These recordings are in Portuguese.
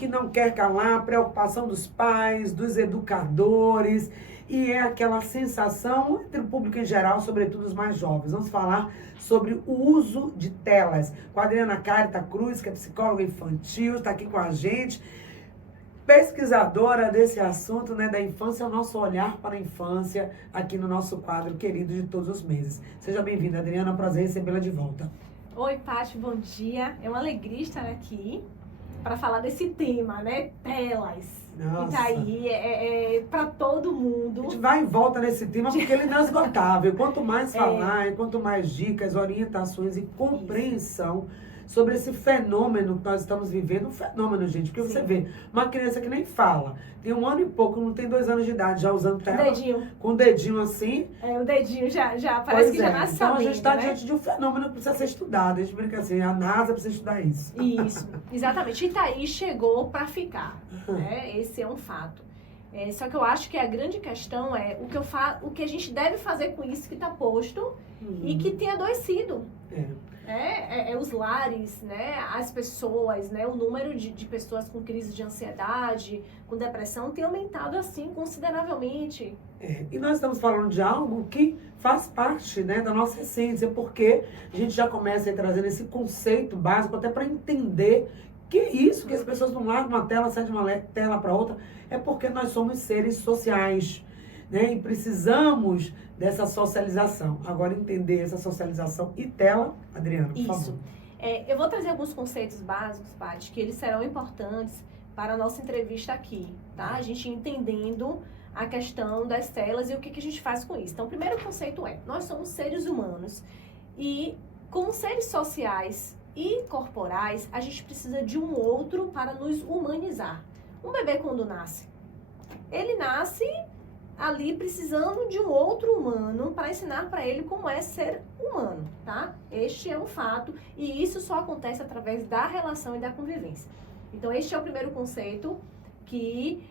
que não quer calar, a preocupação dos pais, dos educadores, e é aquela sensação entre o público em geral, sobretudo os mais jovens. Vamos falar sobre o uso de telas. Com a Adriana Carita Cruz, que é psicóloga infantil, está aqui com a gente, pesquisadora desse assunto, né, da infância, o nosso olhar para a infância, aqui no nosso quadro querido de todos os meses. Seja bem-vinda, Adriana, prazer recebê-la de volta. Oi, Paty, bom dia. É uma alegria estar aqui para falar desse tema, né? Telas. Nossa. Que tá aí, é para todo mundo. A gente vai em volta nesse tema porque ele é inesgotável. Quanto mais falar, e quanto mais dicas, orientações e compreensão sobre esse fenômeno que nós estamos vivendo. Um fenômeno, gente, porque você vê uma criança que nem fala, tem 1 ano e pouco, não tem 2 anos de idade, já usando tela. Com o dedinho assim. O dedinho já parece que já nasce então sabendo, a gente está né? diante de um fenômeno que precisa ser estudado. A gente brinca assim, a NASA precisa estudar isso. Isso, exatamente. Itaí chegou para ficar, né? Esse é um fato. Só que eu acho que a grande questão é o que a gente deve fazer com isso que está posto e que tem adoecido. Os lares, né, as pessoas, né, o número de pessoas com crise de ansiedade, com depressão, tem aumentado assim consideravelmente. E nós estamos falando de algo que faz parte, né, da nossa essência, porque a gente já começa a trazer esse conceito básico até para entender que isso, que as pessoas não largam uma tela, saem de uma tela para outra, é porque nós somos seres sociais, né, e precisamos dessa socialização. Agora, entender essa socialização e tela, Adriana, por favor. Eu vou trazer alguns conceitos básicos, Paty, que eles serão importantes para a nossa entrevista aqui, tá? A gente entendendo a questão das telas e o que a gente faz com isso. Então, o primeiro conceito nós somos seres humanos e, como seres sociais e corporais, a gente precisa de um outro para nos humanizar. Um bebê, quando nasce, ele nasce ali precisando de um outro humano para ensinar para ele como é ser humano, tá? Este é um fato e isso só acontece através da relação e da convivência. Então, este é o primeiro conceito que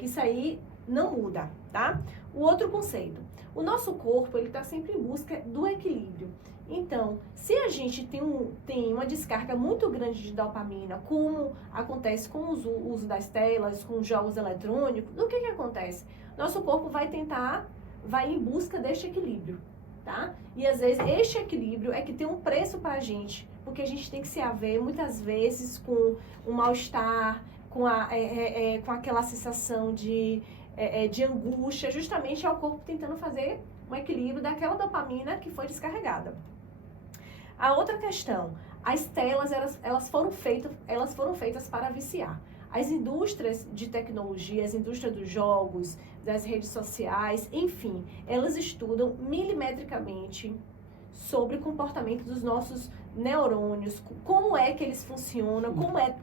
isso aí não muda, tá? O outro conceito, o nosso corpo, ele está sempre em busca do equilíbrio. Então, se a gente tem uma descarga muito grande de dopamina, como acontece com o uso das telas, com os jogos eletrônicos, o que acontece? Nosso corpo vai em busca deste equilíbrio, tá? E às vezes este equilíbrio é que tem um preço pra gente, porque a gente tem que se haver muitas vezes com um mal-estar, com aquela sensação de angústia, justamente é o corpo tentando fazer um equilíbrio daquela dopamina que foi descarregada. A outra questão, as telas, elas foram feitas para viciar. As indústrias de tecnologia, as indústrias dos jogos, das redes sociais, enfim, elas estudam milimetricamente sobre o comportamento dos nossos neurônios, como é que eles funcionam,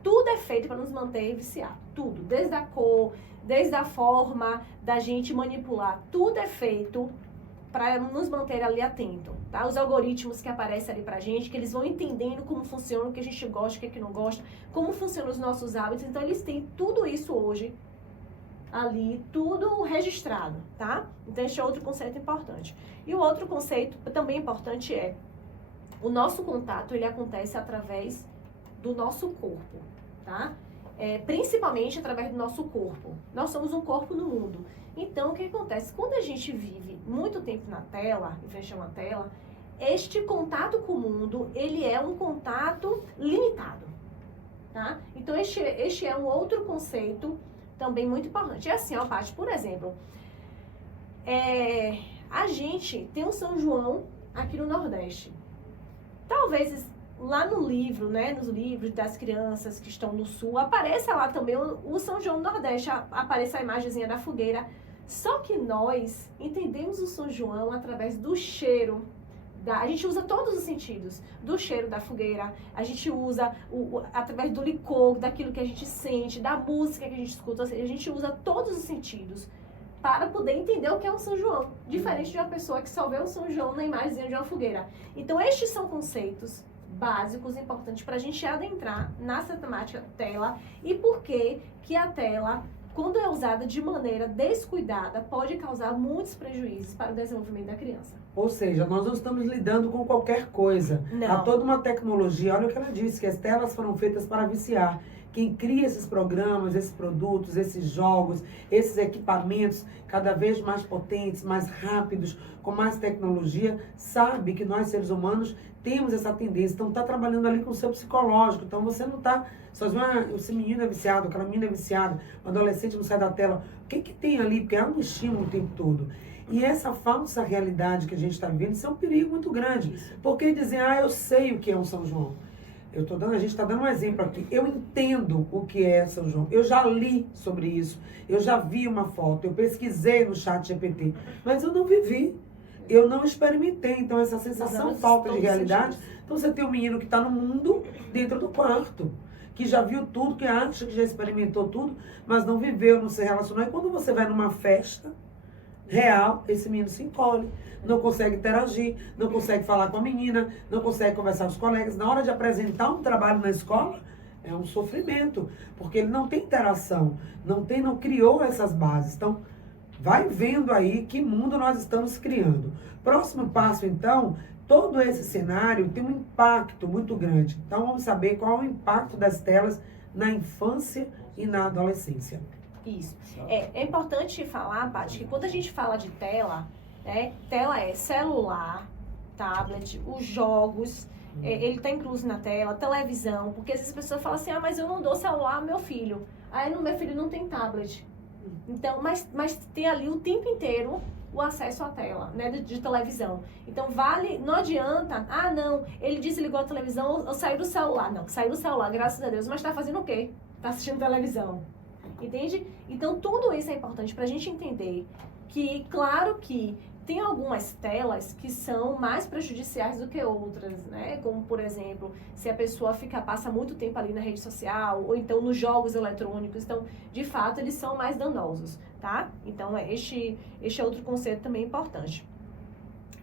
tudo é feito para nos manter viciados, tudo, desde a cor, desde a forma da gente manipular, tudo é feito para nos manter ali atento, tá? Os algoritmos que aparecem ali pra gente, que eles vão entendendo como funciona, o que a gente gosta, o que não gosta, como funcionam os nossos hábitos, então eles têm tudo isso hoje ali, tudo registrado, tá? Então este é outro conceito importante. E o outro conceito também importante é, o nosso contato, ele acontece através do nosso corpo, tá? Principalmente através do nosso corpo. Nós somos um corpo no mundo. Então, o que acontece? Quando a gente vive muito tempo na tela, em frente a uma tela, este contato com o mundo, ele é um contato limitado, tá? Então, este é um outro conceito também muito importante. É assim, ó, Paty, por exemplo, a gente tem um São João aqui no Nordeste. Talvez lá no livro, né, nos livros das crianças que estão no sul, apareça lá também o São João do Nordeste, aparece a imagenzinha da fogueira. Só que nós entendemos o São João através do cheiro. A gente usa todos os sentidos, do cheiro da fogueira, a gente usa através do licor, daquilo que a gente sente, da música que a gente escuta, a gente usa todos os sentidos para poder entender o que é um São João, diferente de uma pessoa que só vê o São João na imagem de uma fogueira. Então, estes são conceitos básicos, importantes para a gente adentrar nessa temática tela e por que a tela, quando é usada de maneira descuidada, pode causar muitos prejuízos para o desenvolvimento da criança. Ou seja, nós não estamos lidando com qualquer coisa. Não. Há toda uma tecnologia, olha o que ela disse, que as telas foram feitas para viciar, quem cria esses programas, esses produtos, esses jogos, esses equipamentos cada vez mais potentes, mais rápidos, com mais tecnologia, sabe que nós, seres humanos, temos essa tendência. Então, está trabalhando ali com o seu psicológico. Então, você não está... Esse menino é viciado, aquela menina é viciada, o adolescente não sai da tela. O que tem ali? Porque é um estímulo o tempo todo. E essa falsa realidade que a gente está vivendo, isso é um perigo muito grande. Porque dizer, eu sei o que é um São João. A gente está dando um exemplo aqui. Eu entendo o que é São João. Eu já li sobre isso. Eu já vi uma foto. Eu pesquisei no chat GPT. Mas eu não vivi. Eu não experimentei. Então, essa sensação falta de realidade. Então, você tem um menino que está no mundo, dentro do quarto, que já viu tudo, que acha que já experimentou tudo, mas não viveu, não se relacionou. E quando você vai numa festa real, esse menino se encolhe, não consegue interagir, não consegue falar com a menina, não consegue conversar com os colegas. Na hora de apresentar um trabalho na escola, é um sofrimento, porque ele não tem interação, não criou essas bases. Então, vai vendo aí que mundo nós estamos criando. Próximo passo, então, todo esse cenário tem um impacto muito grande. Então, vamos saber qual é o impacto das telas na infância e na adolescência. Isso. É importante falar, Paty, que quando a gente fala de tela, né, tela é celular, tablet, os jogos, ele está incluso na tela, televisão, porque às vezes as pessoas falam assim, mas eu não dou celular ao meu filho. Aí no meu filho não tem tablet. Então, mas tem ali o tempo inteiro o acesso à tela, né, de televisão. Então, não adianta, não, ele desligou a televisão ou saiu do celular. Não, saiu do celular, graças a Deus, mas está fazendo o quê? Está assistindo televisão. Entende? Então, tudo isso é importante para a gente entender que, claro que tem algumas telas que são mais prejudiciais do que outras, né? Como, por exemplo, se a pessoa passa muito tempo ali na rede social, ou então nos jogos eletrônicos. Então, de fato, eles são mais danosos, tá? Então, este é outro conceito também importante.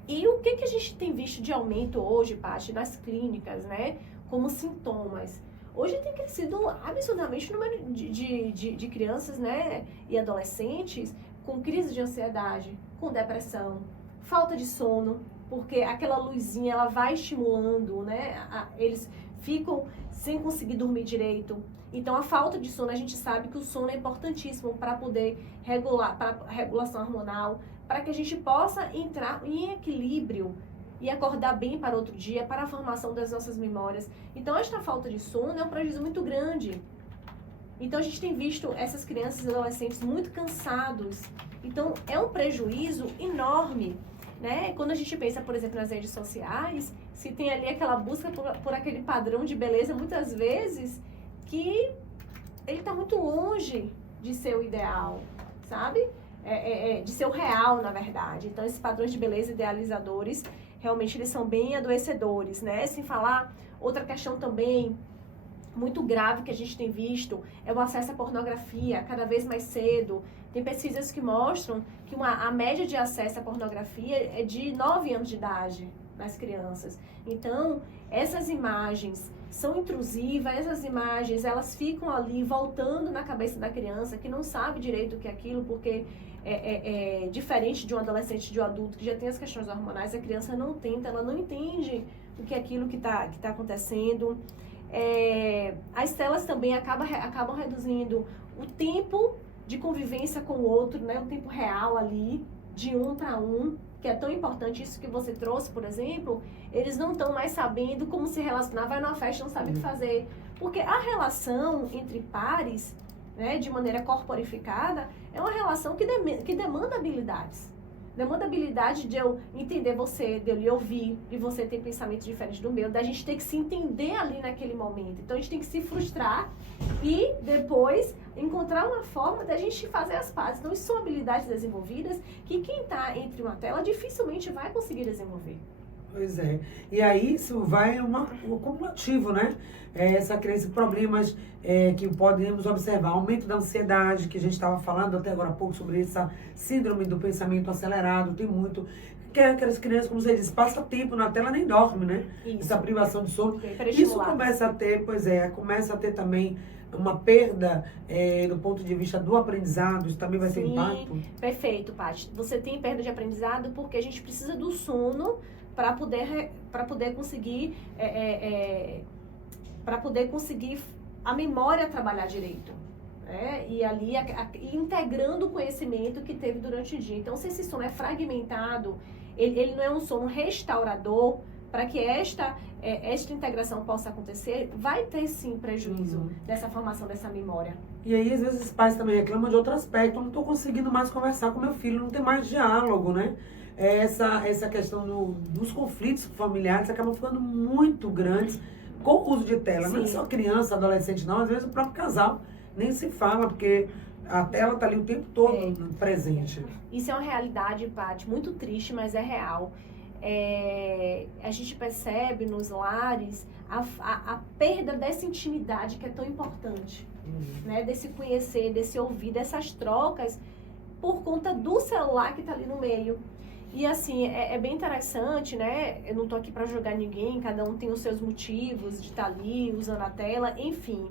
E o que a gente tem visto de aumento hoje, Paty, nas clínicas, né? Como sintomas. Hoje tem crescido absurdamente o número de crianças, né, e adolescentes com crise de ansiedade, com depressão, falta de sono, porque aquela luzinha ela vai estimulando, né, eles ficam sem conseguir dormir direito. Então, a falta de sono, a gente sabe que o sono é importantíssimo para poder regular, para regulação hormonal, para que a gente possa entrar em equilíbrio e acordar bem para outro dia, para a formação das nossas memórias. Então, esta falta de sono é um prejuízo muito grande. Então, a gente tem visto essas crianças e adolescentes muito cansados. Então, é um prejuízo enorme, né? Quando a gente pensa, por exemplo, nas redes sociais, se tem ali aquela busca por aquele padrão de beleza, muitas vezes, que ele está muito longe de ser o ideal, sabe? De ser o real, na verdade. Então, esses padrões de beleza idealizadores, realmente eles são bem adoecedores, né? Sem falar, outra questão também muito grave que a gente tem visto é o acesso à pornografia cada vez mais cedo. Tem pesquisas que mostram que a média de acesso à pornografia é de 9 anos de idade nas crianças. Então, essas imagens são intrusivas, essas imagens, elas ficam ali voltando na cabeça da criança que não sabe direito o que é aquilo, porque diferente de um adolescente, de um adulto que já tem as questões hormonais, a criança não tenta, ela não entende o que é aquilo que tá acontecendo. As telas também acabam reduzindo o tempo de convivência com o outro, né? O tempo real ali, de um para um, que é tão importante. Isso que você trouxe, por exemplo, eles não estão mais sabendo como se relacionar, vai numa festa, não sabe o que fazer. Porque a relação entre pares, né, de maneira corporificada, é uma relação que demanda habilidades. Demanda habilidade de eu entender você, de eu lhe ouvir, de você ter pensamentos diferentes do meu, da gente ter que se entender ali naquele momento. Então, a gente tem que se frustrar e depois encontrar uma forma da gente fazer as pazes. Então, isso são habilidades desenvolvidas que quem está entre uma tela dificilmente vai conseguir desenvolver. Pois é. E aí isso vai um cumulativo, né? Essa crença, problemas que podemos observar, aumento da ansiedade, que a gente estava falando até agora há pouco sobre essa síndrome do pensamento acelerado, tem muito. Que aquelas crianças, como você disse, passa tempo na tela, nem dorme, né? Isso. Essa privação de sono. Isso começa a ter, começa a ter também uma perda do ponto de vista do aprendizado, isso também vai ter impacto? Perfeito, Paty. Você tem perda de aprendizado porque a gente precisa do sono para poder conseguir a memória trabalhar direito. E ali integrando o conhecimento que teve durante o dia. Então, se esse sono é fragmentado, ele não é um sono restaurador, para que esta integração possa acontecer, vai ter sim prejuízo dessa formação dessa memória. E aí, às vezes, os pais também reclamam de outro aspecto. Eu não estou conseguindo mais conversar com meu filho, não tem mais diálogo, né? Essa questão dos conflitos familiares acabam ficando muito grandes com o uso de tela. Sim. Não é só criança, adolescente, não. Às vezes, o próprio casal nem se fala, porque a tela está ali o tempo todo presente. Isso é uma realidade, Paty, muito triste, mas é real. A gente percebe nos lares a perda dessa intimidade que é tão importante, né? Desse conhecer, desse ouvir, dessas trocas por conta do celular que está ali no meio. E assim, é bem interessante, né? Eu não estou aqui para julgar ninguém, cada um tem os seus motivos de estar ali usando a tela, enfim.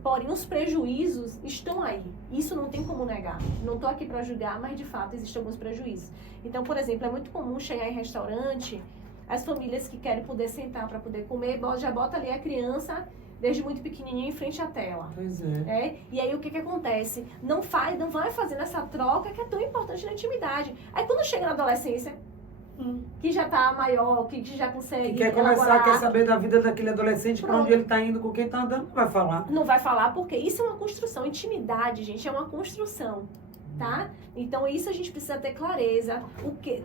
Porém, os prejuízos estão aí. Isso não tem como negar. Não estou aqui para julgar, mas de fato existem alguns prejuízos. Então, por exemplo, é muito comum chegar em restaurante, as famílias que querem poder sentar para poder comer, já bota ali a criança desde muito pequenininha em frente à tela. Pois é. E aí o que acontece? Não vai fazendo essa troca que é tão importante na intimidade. Aí quando chega na adolescência, que já tá maior, que já consegue. Que quer conversar, quer saber da vida daquele adolescente, para onde ele tá indo, com quem tá andando, não vai falar. Não vai falar, porque isso é uma construção. Intimidade, gente, é uma construção, tá? Então, isso a gente precisa ter clareza.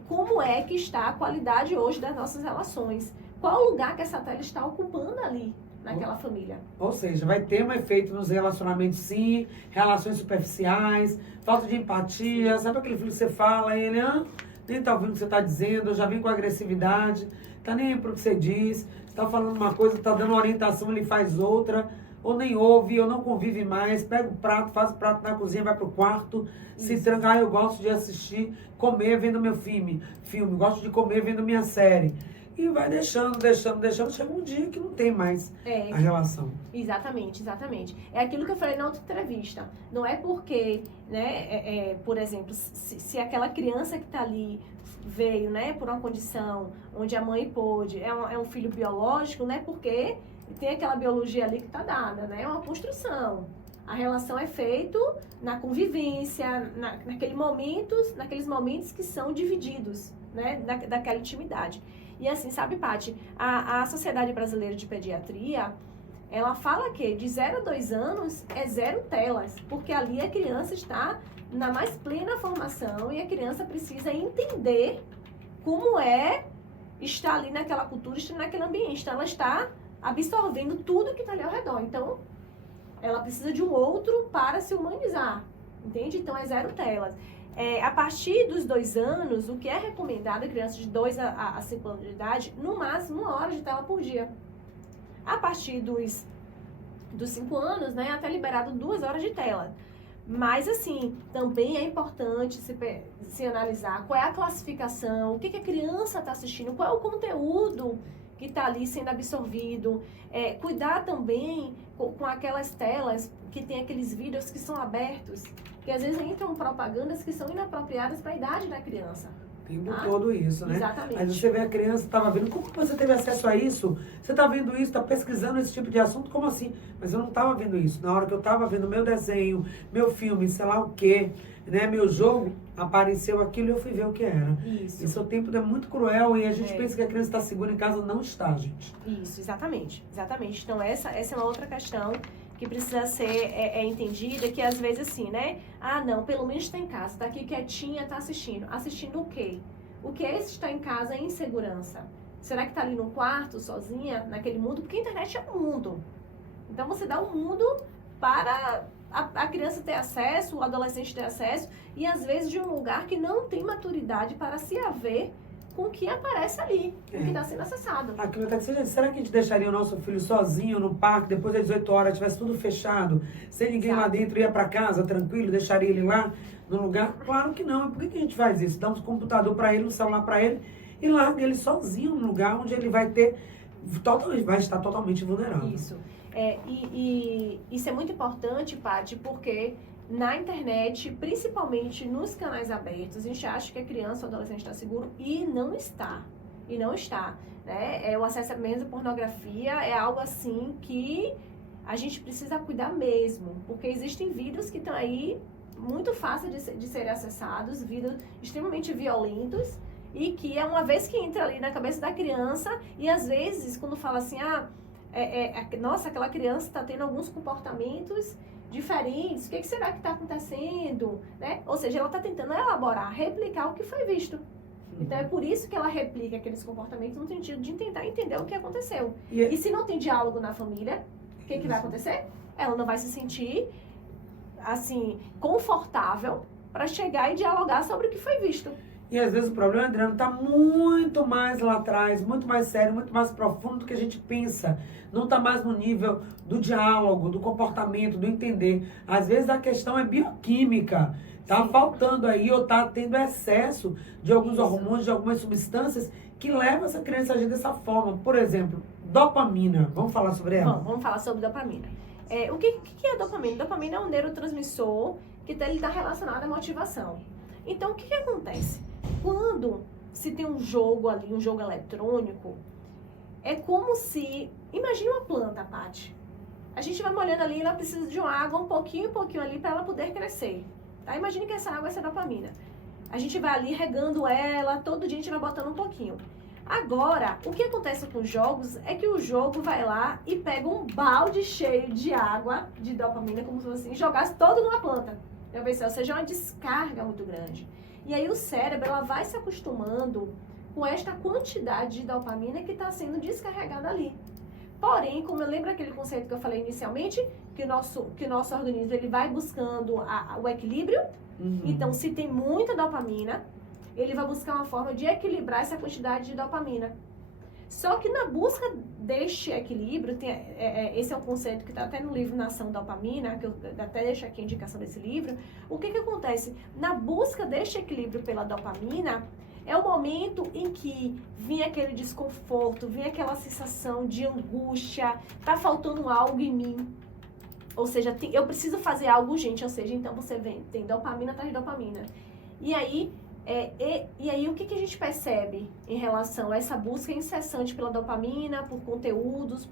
Como é que está a qualidade hoje das nossas relações? Qual o lugar que essa tela está ocupando ali, naquela família? Ou seja, vai ter um efeito nos relacionamentos, sim, relações superficiais, falta de empatia, sabe aquele filho que você fala, ele, nem tá ouvindo o que você tá dizendo, já vem com agressividade, tá nem aí pro que você diz, você tá falando uma coisa, tá dando uma orientação, ele faz outra, ou nem ouve, ou não convive mais, pega o prato, faz o prato na cozinha, vai pro quarto, se tranca, eu gosto de assistir, comer vendo meu filme, gosto de comer vendo minha série. E vai deixando, chega um dia que não tem mais a relação. Exatamente. É aquilo que eu falei na outra entrevista. Não é porque, né, por exemplo, se aquela criança que está ali veio, né, por uma condição onde a mãe pôde, é um filho biológico, né, porque tem aquela biologia ali que está dada, né, é uma construção. A relação é feita na convivência, naqueles momentos que são divididos, né, daquela intimidade. E assim, sabe, Paty, a Sociedade Brasileira de Pediatria, ela fala que de 0 a 2 anos é 0 telas, porque ali a criança está na mais plena formação e a criança precisa entender como estar ali naquela cultura, estar naquele ambiente. Então, ela está absorvendo tudo que está ali ao redor. Então, ela precisa de um outro para se humanizar, entende? Então, é 0 telas. A partir dos 2 anos, o que é recomendado a crianças de 2 a 5 anos de idade, no máximo 1 hora de tela por dia. A partir dos 5 anos, né, até liberado 2 horas de tela. Mas, assim, também é importante se analisar qual é a classificação, o que a criança está assistindo, qual é o conteúdo que está ali sendo absorvido. Cuidar também com aquelas telas que tem aqueles vídeos que são abertos, que às vezes entram propagandas que são inapropriadas para a idade da criança. O tempo todo isso, né? Exatamente. Aí você vê a criança, estava vendo, como você teve acesso a isso? Você está vendo isso, está pesquisando esse tipo de assunto, como assim? Mas eu não estava vendo isso. Na hora que eu estava vendo meu desenho, meu filme, sei lá o quê, né? Meu jogo, apareceu aquilo e eu fui ver o que era. Isso o tempo é muito cruel e a gente pensa que a criança está segura em casa, não está, gente. Isso, exatamente. Então essa é uma outra questão que precisa ser entendida, que às vezes assim, né? Não, pelo menos está em casa, está aqui quietinha, está assistindo. Assistindo o quê? O que é esse estar em casa em segurança? Será que está ali no quarto, sozinha, naquele mundo? Porque a internet é um mundo. Então você dá um mundo para a criança ter acesso, o adolescente ter acesso, e às vezes de um lugar que não tem maturidade para se haver com o que aparece ali, o que está sendo acessado. Aquilo até que será que a gente deixaria o nosso filho sozinho no parque, depois das 18 horas, tivesse tudo fechado, sem ninguém lá dentro, ia para casa, tranquilo, deixaria ele lá no lugar? Claro que não. Por que a gente faz isso? Dá um computador para ele, um celular para ele, e larga ele sozinho no lugar onde ele vai estar totalmente vulnerável. Isso. E isso é muito importante, Paty, porque na internet, principalmente nos canais abertos, a gente acha que a criança ou adolescente está seguro e não está. e não está. Né? O acesso à mesmo pornografia é algo assim que a gente precisa cuidar mesmo, porque existem vídeos que estão aí muito fáceis de serem acessados, vídeos extremamente violentos, e que é uma vez que entra ali na cabeça da criança, e às vezes quando fala assim, nossa, aquela criança está tendo alguns comportamentos diferentes, o que será que está acontecendo? Né? Ou seja, ela está tentando elaborar, replicar o que foi visto. Então é por isso que ela replica aqueles comportamentos no sentido de tentar entender o que aconteceu. E se não tem diálogo na família, o que vai acontecer? Ela não vai se sentir, assim, confortável para chegar e dialogar sobre o que foi visto. E às vezes o problema, Adriano, está muito mais lá atrás, muito mais sério, muito mais profundo do que a gente pensa. Não está mais no nível do diálogo, do comportamento, do entender. Às vezes a questão é bioquímica. Está faltando aí ou está tendo excesso de alguns hormônios, de algumas substâncias que levam essa criança a agir dessa forma. Por exemplo, dopamina. Vamos falar sobre ela? Bom, vamos falar sobre dopamina. O que é dopamina? Dopamina é um neurotransmissor que está relacionado à motivação. Então, o que acontece? Quando se tem um jogo ali, um jogo eletrônico, é como se... Imagine uma planta, Paty. A gente vai molhando ali, ela precisa de uma água um pouquinho ali para ela poder crescer. Tá? Imagine que essa água vai ser dopamina. A gente vai ali regando ela, todo dia a gente vai botando um pouquinho. Agora, o que acontece com os jogos é que o jogo vai lá e pega um balde cheio de água, de dopamina, como se fosse assim, jogasse todo numa planta. Ou seja, é uma descarga muito grande. E aí o cérebro, ela vai se acostumando com esta quantidade de dopamina que está sendo descarregada ali. Porém, como eu lembro aquele conceito que eu falei inicialmente, que o nosso organismo ele vai buscando o equilíbrio. Então, se tem muita dopamina, ele vai buscar uma forma de equilibrar essa quantidade de dopamina. Só que na busca deste equilíbrio, esse é um conceito que está até no livro Nação Dopamina, que eu até deixo aqui a indicação desse livro. O que acontece? Na busca deste equilíbrio pela dopamina, é o momento em que vem aquele desconforto, vem aquela sensação de angústia, tá faltando algo em mim. Ou seja, eu preciso fazer algo urgente, ou seja, então você tem dopamina atrás de dopamina. E aí, o que a gente percebe em relação a essa busca incessante pela dopamina, por conteúdos,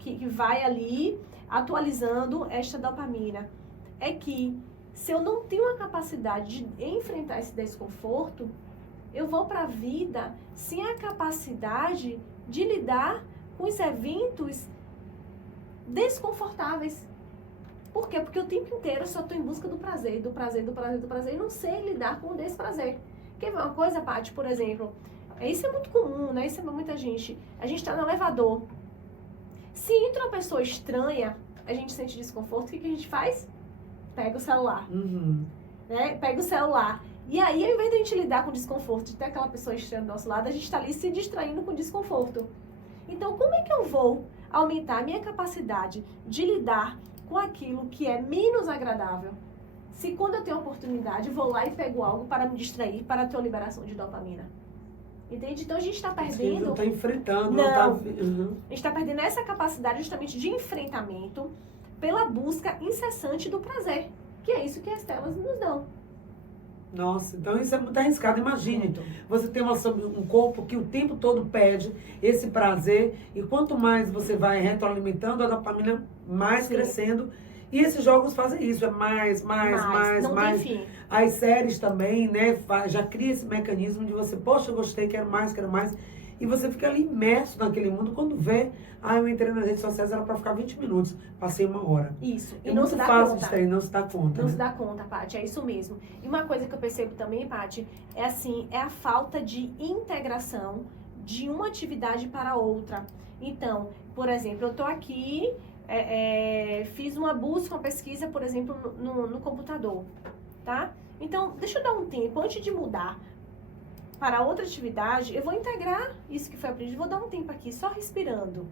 que vai ali atualizando esta dopamina? É que se eu não tenho a capacidade de enfrentar esse desconforto, eu vou para a vida sem a capacidade de lidar com os eventos desconfortáveis. Por quê? Porque o tempo inteiro eu só estou em busca do prazer, e não sei lidar com o desprazer. Quer ver uma coisa, Paty? Por exemplo, isso é muito comum, né? Isso é pra muita gente. A gente está no elevador. Se entra uma pessoa estranha, a gente sente desconforto, o que a gente faz? Pega o celular. Né? Pega o celular. E aí, ao invés de a gente lidar com o desconforto de ter aquela pessoa estranha do nosso lado, a gente está ali se distraindo com o desconforto. Então, como é que eu vou aumentar a minha capacidade de lidar com aquilo que é menos agradável? Se quando eu tenho a oportunidade, vou lá e pego algo para me distrair, para ter uma liberação de dopamina. Entende? Então, a gente está perdendo... Não está enfrentando. Não. A gente está perdendo essa capacidade justamente de enfrentamento pela busca incessante do prazer. Que é isso que as telas nos dão. Nossa, então isso é muito arriscado. Imagine, você tem um corpo que o tempo todo pede esse prazer, e quanto mais você vai retroalimentando, a dopamina mais crescendo. E esses jogos fazem isso, é mais. Não tem fim. As séries também, né, já cria esse mecanismo de você, poxa, eu gostei, quero mais. E você fica ali imerso naquele mundo. Quando vê, eu entrei nas redes sociais, era para ficar 20 minutos, passei 1 hora. Isso. É muito fácil de distrair, não se dá conta. Não se dá conta, Paty, é isso mesmo. E uma coisa que eu percebo também, Paty, é a falta de integração de uma atividade para outra. Então, por exemplo, eu estou aqui, fiz uma busca, uma pesquisa, por exemplo, no computador, tá? Então, deixa eu dar um tempo, antes de mudar para outra atividade, eu vou integrar isso que foi aprendido, vou dar um tempo aqui, só respirando.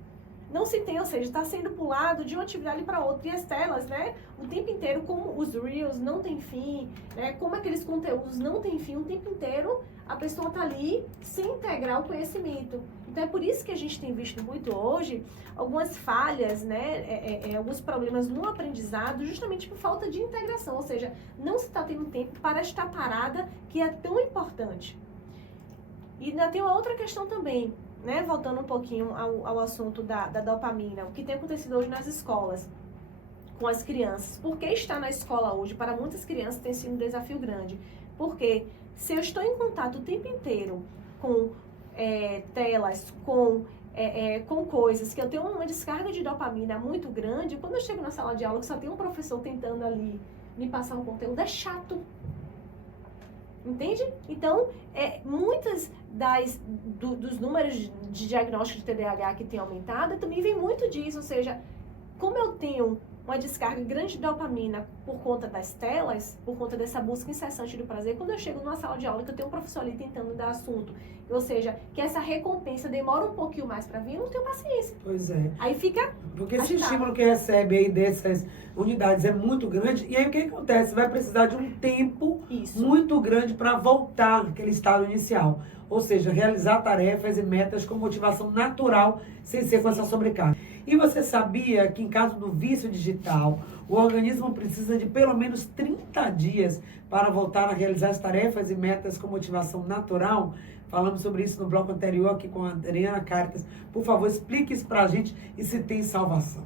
Não se tem, ou seja, está sendo pulado de uma atividade para outra. E as telas, né, o tempo inteiro, como os Reels não tem fim, né, como aqueles conteúdos não tem fim, o tempo inteiro a pessoa está ali sem integrar o conhecimento. Então é por isso que a gente tem visto muito hoje algumas falhas, né, alguns problemas no aprendizado, justamente por falta de integração, ou seja, não se está tendo tempo para esta parada que é tão importante. E ainda tem uma outra questão também, né? Voltando um pouquinho ao assunto da dopamina, o que tem acontecido hoje nas escolas com as crianças. Porque estar na escola hoje, para muitas crianças, tem sido um desafio grande. Porque se eu estou em contato o tempo inteiro com telas, com coisas que eu tenho uma descarga de dopamina muito grande, quando eu chego na sala de aula que só tem um professor tentando ali me passar um conteúdo, é chato. Entende? Então, muitas dos números de diagnóstico de TDAH que tem aumentado, também vem muito disso, ou seja, como eu tenho uma descarga grande de dopamina por conta das telas, por conta dessa busca incessante do prazer, quando eu chego numa sala de aula que eu tenho um professor ali tentando dar assunto, ou seja, que essa recompensa demora um pouquinho mais para vir, eu não tenho paciência. Pois é. Aí fica Porque esse agitado. estímulo que recebe aí dessas unidades é muito grande, e aí o que acontece? Vai precisar de um tempo muito grande para voltar àquele estado inicial. Ou seja, realizar tarefas e metas com motivação natural, sem ser com essa sobrecarga. E você sabia que em caso do vício digital, o organismo precisa de pelo menos 30 dias para voltar a realizar as tarefas e metas com motivação natural? Falamos sobre isso no bloco anterior aqui com a Adriana Caritas. Por favor, explique isso pra gente e se tem salvação.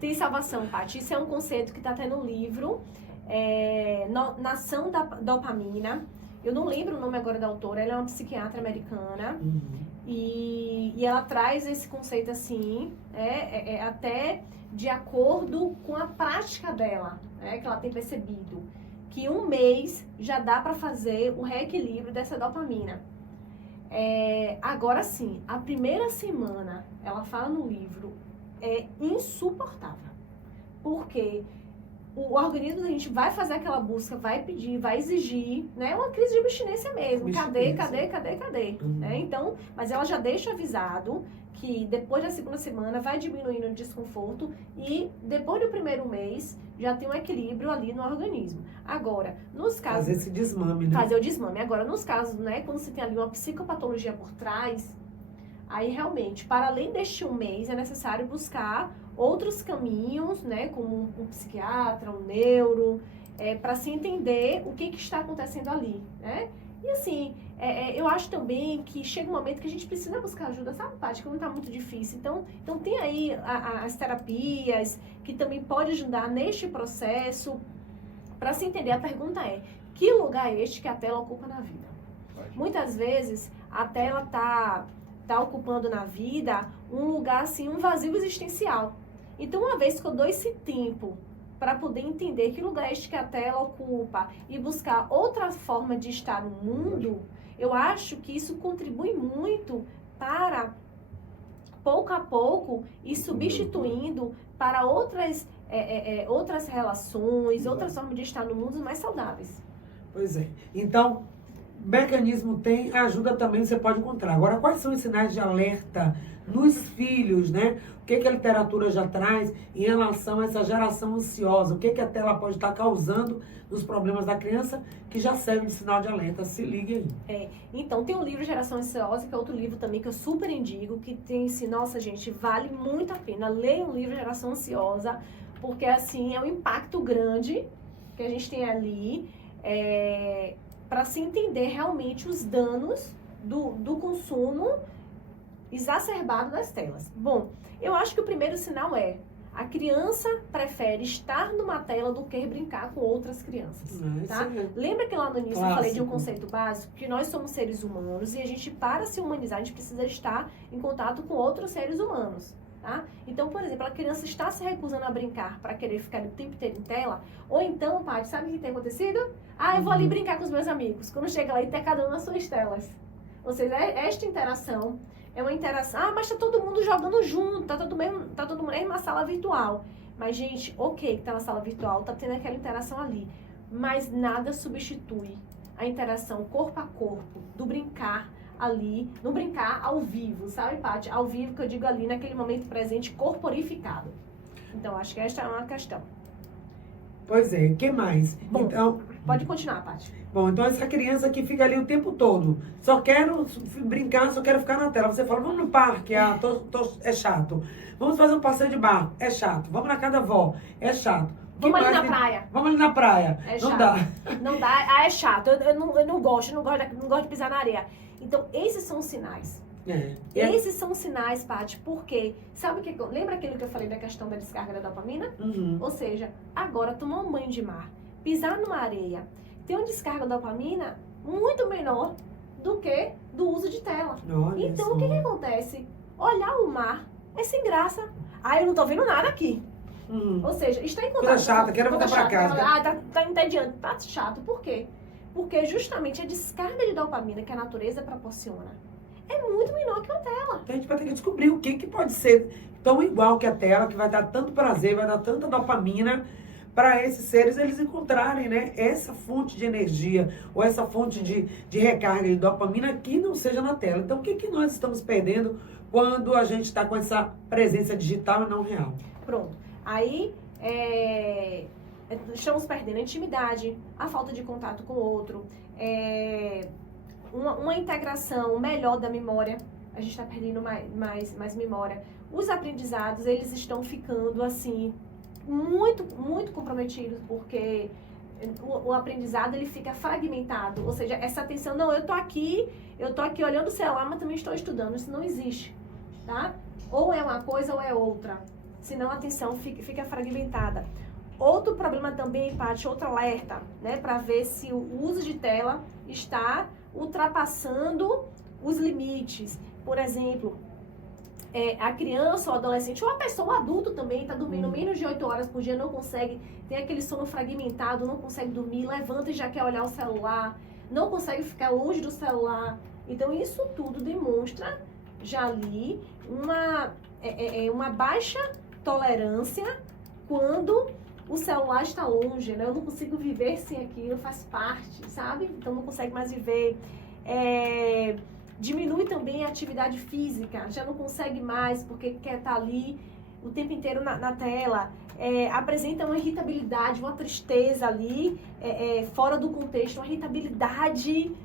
Tem salvação, Paty. Isso é um conceito que está até no livro, Nação da Dopamina. Eu não lembro o nome agora da autora, ela é uma psiquiatra americana. E ela traz esse conceito assim, até de acordo com a prática dela, que ela tem percebido. Que 1 mês já dá para fazer o reequilíbrio dessa dopamina. Agora sim, a primeira semana, ela fala no livro, é insuportável. Porque o organismo da gente vai fazer aquela busca, vai pedir, vai exigir, né? É uma crise de abstinência mesmo. Cadê? Né? Então, mas ela já deixa avisado que depois da segunda semana vai diminuindo o desconforto e depois do primeiro mês já tem um equilíbrio ali no organismo. Agora, nos casos... Fazer esse desmame, né? Fazer o desmame. Agora, nos casos, né, quando você tem ali uma psicopatologia por trás, aí realmente, para além deste 1 mês, é necessário buscar outros caminhos, né, como um psiquiatra, um neuro, para se entender o que está acontecendo ali, né? E assim, eu acho também que chega um momento que a gente precisa buscar ajuda, sabe, Paty? Quando está muito difícil. Então tem aí as terapias que também podem ajudar neste processo. Para se entender, a pergunta é, que lugar é este que a tela ocupa na vida? Muitas vezes, a tela tá ocupando na vida um lugar, assim, um vazio existencial. Então, uma vez que eu dou esse tempo para poder entender que lugar é este que a tela ocupa e buscar outra forma de estar no mundo, eu acho que isso contribui muito para, pouco a pouco, ir substituindo para outras relações, outras formas de estar no mundo mais saudáveis. Pois é. Então, mecanismo tem, ajuda também você pode encontrar. Agora, quais são os sinais de alerta nos filhos, né? O que a literatura já traz em relação a essa geração ansiosa? O que a tela pode estar causando nos problemas da criança que já serve de sinal de alerta? Se ligue aí. Então, tem o livro Geração Ansiosa, que é outro livro também que eu super indico, que tem assim, nossa gente, vale muito a pena. Leia o livro Geração Ansiosa, porque assim, é um impacto grande que a gente tem ali, para se entender realmente os danos do consumo exacerbado das telas. Bom, eu acho que o primeiro sinal a criança prefere estar numa tela do que brincar com outras crianças, tá? Lembra que lá no início eu falei de um conceito básico, que nós somos seres humanos e a gente, para se humanizar, a gente precisa estar em contato com outros seres humanos, tá? Então, por exemplo, a criança está se recusando a brincar para querer ficar o tempo inteiro em tela, ou então, pai, sabe o que tem acontecido? Eu vou ali brincar com os meus amigos. Quando chega lá, e tá cada um nas suas telas. Ou seja, esta interação é uma interação, mas tá todo mundo jogando junto, tá todo mundo em uma sala virtual. Mas, gente, ok, que tá na sala virtual, tá tendo aquela interação ali. Mas nada substitui a interação corpo a corpo, do brincar ali, no brincar ao vivo, sabe, Paty? Ao vivo, que eu digo ali, naquele momento presente, corporificado. Então, acho que esta é uma questão. Pois é, o que mais? Bom, então, pode continuar, Paty. Bom, então essa criança que fica ali o tempo todo, só quero brincar, só quero ficar na tela. Você fala, vamos no parque, é chato. Vamos fazer um passeio de barco, é chato. Vamos na casa da avó, é chato. Vamos ali na praia. Vamos ali na praia. É não chato. dá. Não dá, é chato. Eu não gosto de pisar na areia. Então, esses são os sinais. Esses são os sinais, Paty, porque, sabe que lembra aquilo que eu falei da questão da descarga da dopamina? Ou seja, agora tomar um banho de mar, pisar numa areia, ter uma descarga da dopamina muito menor do que do uso de tela. Então, o que acontece? Olhar o mar é sem graça. Eu não tô vendo nada aqui. Ou seja, está em contato. Coisa chata, quero voltar pra casa. Tá entediante, tá chato. Por quê? Porque justamente a descarga de dopamina que a natureza proporciona é muito menor que a tela. Então a gente vai ter que descobrir o que pode ser tão igual que a tela, que vai dar tanto prazer, vai dar tanta dopamina, para esses seres eles encontrarem, né, essa fonte de energia, ou essa fonte de recarga de dopamina que não seja na tela. Então o que nós estamos perdendo quando a gente está com essa presença digital e não real? Pronto. Aí, estamos perdendo a intimidade, a falta de contato com o outro, uma integração melhor da memória, a gente está perdendo mais memória. Os aprendizados, eles estão ficando, assim, muito, muito comprometidos, porque o aprendizado, ele fica fragmentado, ou seja, essa atenção, não, eu tô aqui olhando o celular, mas também estou estudando, isso não existe, tá? Ou é uma coisa ou é outra, senão a atenção fica fragmentada. Outro problema também, Paty, outro alerta, né, para ver se o uso de tela está ultrapassando os limites. Por exemplo, a criança ou adolescente, ou a pessoa, o adulto também, está dormindo menos de 8 horas por dia, não consegue, tem aquele sono fragmentado, não consegue dormir, levanta e já quer olhar o celular, não consegue ficar longe do celular. Então, isso tudo demonstra, já ali, uma baixa tolerância quando o celular está longe, né? Eu não consigo viver sem aquilo, faz parte, sabe? Então não consegue mais viver. Diminui também a atividade física, já não consegue mais porque quer estar ali o tempo inteiro na tela. Apresenta uma irritabilidade, uma tristeza ali, fora do contexto, uma irritabilidade,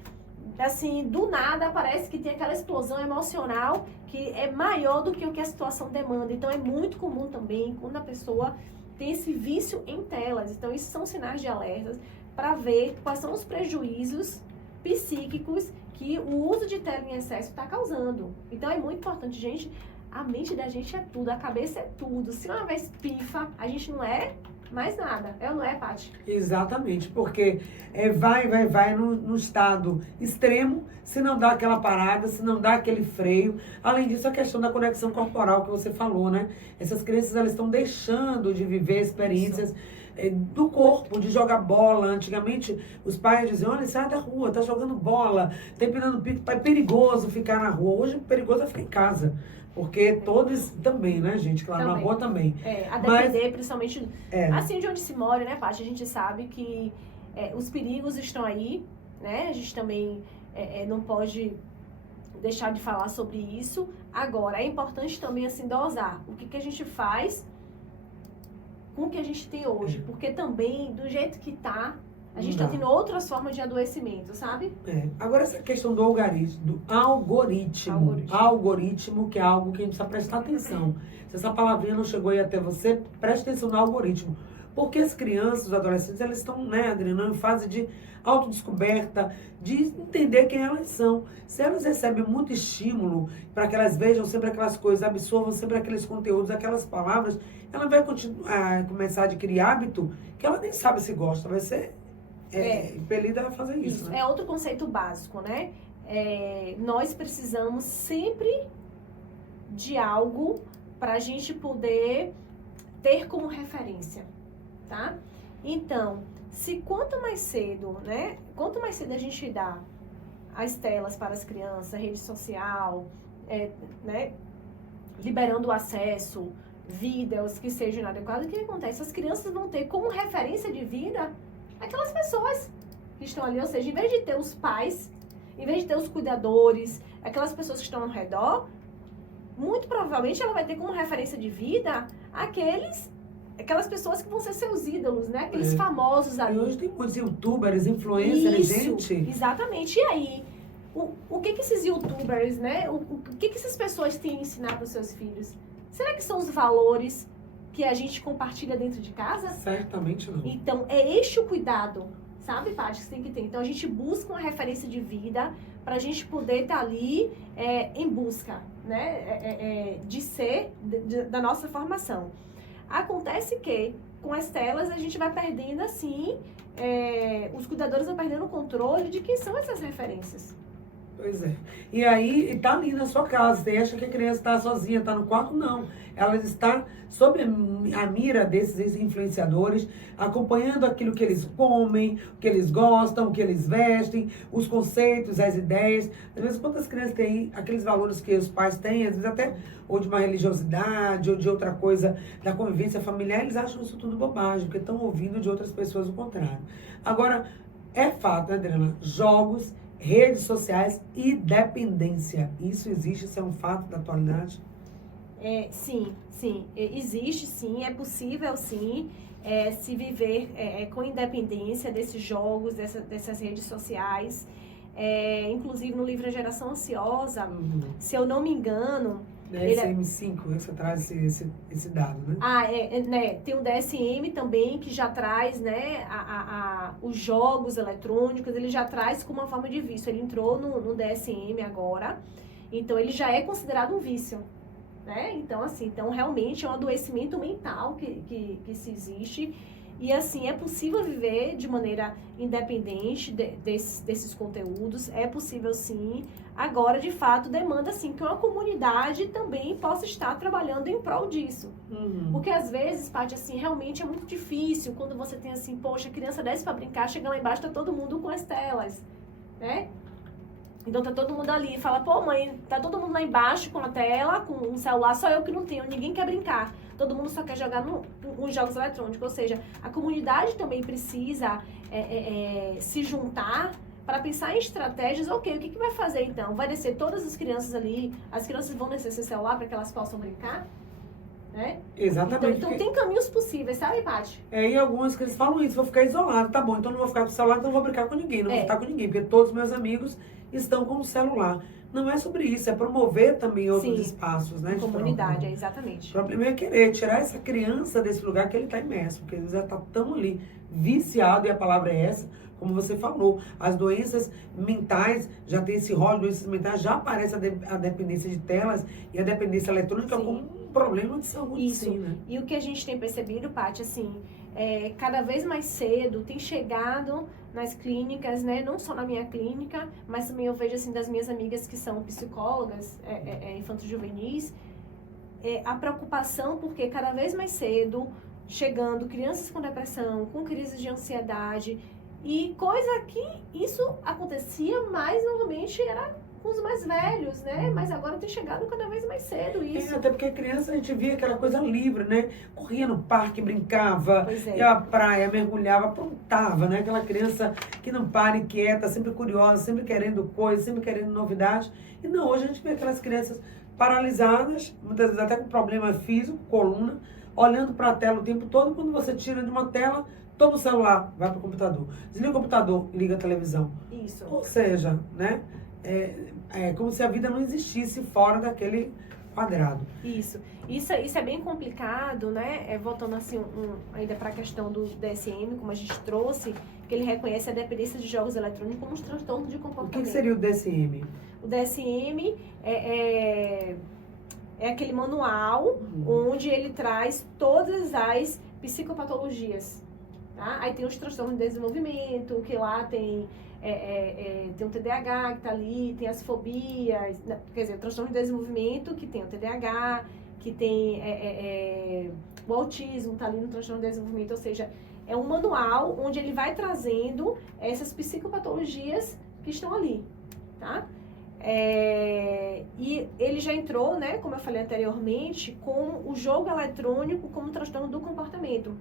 assim, do nada parece que tem aquela explosão emocional que é maior do que o que a situação demanda. Então é muito comum também quando a pessoa tem esse vício em telas. Então, isso são sinais de alertas para ver quais são os prejuízos psíquicos que o uso de tela em excesso está causando. Então, é muito importante, gente, a mente da gente é tudo, a cabeça é tudo. Se uma vez pifa, a gente não é mais nada. É ou não é, Paty? Exatamente, porque vai no estado extremo, se não dá aquela parada, se não dá aquele freio. Além disso, a questão da conexão corporal que você falou, né? Essas crianças, elas estão deixando de viver experiências do corpo, de jogar bola. Antigamente, os pais diziam, olha, sai da rua, tá jogando bola, tá empinando pico, é perigoso ficar na rua. Hoje, o perigoso é ficar em casa. Porque todos também, né, gente? Claro, na rua também. A depender, principalmente, assim de onde se mora, né, Paty? A gente sabe que os perigos estão aí, né? A gente também não pode deixar de falar sobre isso. Agora, é importante também, assim, dosar o que a gente faz com o que a gente tem hoje. Porque também, do jeito que tá, a gente está tendo outras formas de adoecimento, sabe? Agora, essa questão do algoritmo, que é algo que a gente precisa prestar atenção. Se essa palavrinha não chegou aí até você, preste atenção no algoritmo. Porque as crianças, os adolescentes, elas estão, né, Adriana, em fase de autodescoberta, de entender quem elas são. Se elas recebem muito estímulo para que elas vejam sempre aquelas coisas, absorvam sempre aqueles conteúdos, aquelas palavras, ela vai começar a adquirir hábito que ela nem sabe se gosta, vai ser impelida a fazer isso. Né? É outro conceito básico, né? Nós precisamos sempre de algo para a gente poder ter como referência, tá? Então, se quanto mais cedo a gente dá as telas para as crianças, rede social, né? Liberando o acesso, vídeos que sejam inadequados, o que acontece? As crianças vão ter como referência de vida aquelas pessoas que estão ali, ou seja, em vez de ter os pais, em vez de ter os cuidadores, aquelas pessoas que estão ao redor, muito provavelmente ela vai ter como referência de vida aquelas pessoas que vão ser seus ídolos, né? Aqueles famosos ali. E hoje tem muitos youtubers, influencers, gente. Exatamente. E aí, o que esses youtubers, né? O que essas pessoas têm a ensinar para os seus filhos? Será que são os valores que a gente compartilha dentro de casa? Certamente não. Então, é este o cuidado, sabe, Paty, que você tem que ter. Então, a gente busca uma referência de vida para a gente poder estar ali em busca, né, de ser, da nossa formação. Acontece que, com as telas, a gente vai perdendo, assim, os cuidadores vão perdendo o controle de quem são essas referências. Pois é. E aí, tá ali na sua casa. Você acha que a criança está sozinha, está no quarto? Não. Ela está sob a mira desses influenciadores, acompanhando aquilo que eles comem, o que eles gostam, o que eles vestem, os conceitos, as ideias. Às vezes, quantas crianças têm aqueles valores que os pais têm, às vezes até ou de uma religiosidade, ou de outra coisa, da convivência familiar, eles acham isso tudo bobagem, porque estão ouvindo de outras pessoas o contrário. Agora, é fato, né, Adriana? Jogos, redes sociais e dependência. Isso existe, isso é um fato da atualidade? Sim, existe sim, é possível sim se viver com independência desses jogos, dessas redes sociais. Inclusive no livro A Geração Ansiosa, se eu não me engano... DSM-5, você traz esse dado, né? Tem o DSM também, que já traz, né, os jogos eletrônicos, ele já traz como uma forma de vício. Ele entrou no DSM agora, então ele já é considerado um vício, né? Então, assim, realmente é um adoecimento mental que se existe. E, assim, é possível viver de maneira independente desses conteúdos, é possível sim. Agora, de fato, demanda, assim, que uma comunidade também possa estar trabalhando em prol disso. Porque, às vezes, Paty, assim, realmente é muito difícil quando você tem, assim, poxa, a criança desce para brincar, chega lá embaixo, tá todo mundo com as telas, né? Então, tá todo mundo ali, fala, pô, mãe, tá todo mundo lá embaixo com a tela, com um celular, só eu que não tenho, ninguém quer brincar. Todo mundo só quer jogar nos jogos eletrônicos. Ou seja, a comunidade também precisa se juntar para pensar em estratégias. Ok, o que vai fazer então? Vai descer todas as crianças ali, as crianças vão descer seu celular para que elas possam brincar? Né? Exatamente. Então tem caminhos possíveis, sabe, Paty? E algumas que eles falam isso, vou ficar isolado, tá bom, então não vou ficar com o celular, então não vou brincar com ninguém, não vou estar com ninguém, porque todos os meus amigos estão com o celular. Não é sobre isso, é promover também outros espaços, né? Comunidade, exatamente. O problema é querer tirar essa criança desse lugar que ele está imerso, porque ele já está tão ali viciado, e a palavra é essa, como você falou, as doenças mentais, já tem esse rol de doenças mentais, já aparece a dependência de telas e a dependência eletrônica como um problema de saúde, isso. Sim, né? E o que a gente tem percebido, Paty, assim, cada vez mais cedo tem chegado nas clínicas, né, não só na minha clínica, mas também eu vejo, assim, das minhas amigas que são psicólogas infanto-juvenis, a preocupação porque cada vez mais cedo chegando crianças com depressão, com crises de ansiedade, e coisa que isso acontecia mais normalmente era com os mais velhos, né? Mas agora tem chegado cada vez mais cedo isso. Até porque criança a gente via aquela coisa livre, né? Corria no parque, brincava, Pois ia à praia, mergulhava, aprontava, né? Aquela criança que não para inquieta, sempre curiosa, sempre querendo coisa, sempre querendo novidade. E não, hoje a gente vê aquelas crianças paralisadas, muitas vezes até com problema físico, coluna, olhando para a tela o tempo todo. Quando você tira de uma tela, toma o celular, vai para o computador. Desliga o computador, liga a televisão. Isso. Ou seja, né? É como se a vida não existisse fora daquele quadrado. Isso é bem complicado, né? Voltando assim ainda para a questão do DSM, como a gente trouxe, que ele reconhece a dependência de jogos eletrônicos como um transtorno de comportamento. O que seria o DSM? O DSM é aquele manual onde ele traz todas as psicopatologias. Tá? Aí tem os transtornos de desenvolvimento, que lá tem um TDAH que está ali, tem as fobias, quer dizer, o transtorno de desenvolvimento que tem o TDAH, que tem o autismo, está ali no transtorno de desenvolvimento, ou seja, é um manual onde ele vai trazendo essas psicopatologias que estão ali, tá? E ele já entrou, né, como eu falei anteriormente, com o jogo eletrônico como transtorno do comportamento.